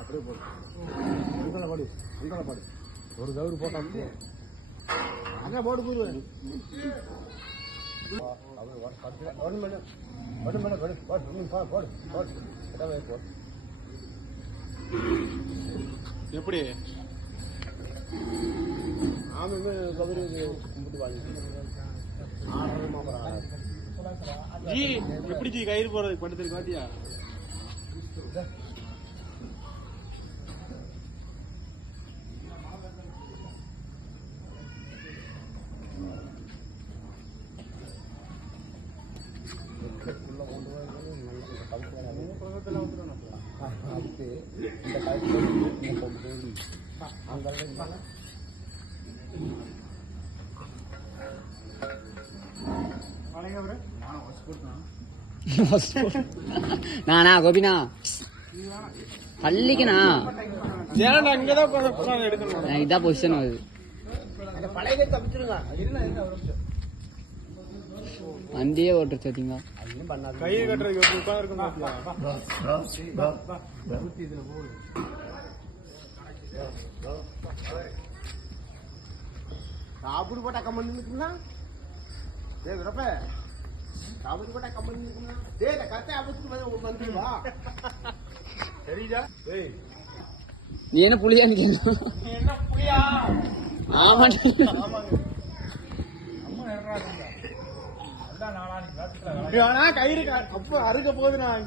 அப்படியே போடு. பாடு பாடு. ஒரு கவுரு போட்டா அங்கே போடு போடு. எப்படி ஆமாமே கவுரு கும்பிட்டு வாங்கி ஜி எப்படி ஜி கயிறு போறது படுத்துருக்கு பாத்தியா? அதுக்கு இந்த நானா கோபினா பள்ளிக்குண்ணா இதான் பொசிஷன் ஆகுது. வண்டியே ஓட்டுச்சு பார்த்தீங்களா? கையை கட்டுறதுக்கு அப்படி போட்டா கம்மன் நிற்குங்களா? அப்படி போட்டா கம்மன் நிற்குங்களா? கரெக்டா அப்படி வந்துருவா சரிதா? நீ என்ன புளியா நிக்கணும்? என்ன புளியா? ஆமாங்க கயிறு அப்ப அறுக்க போகுது. நான்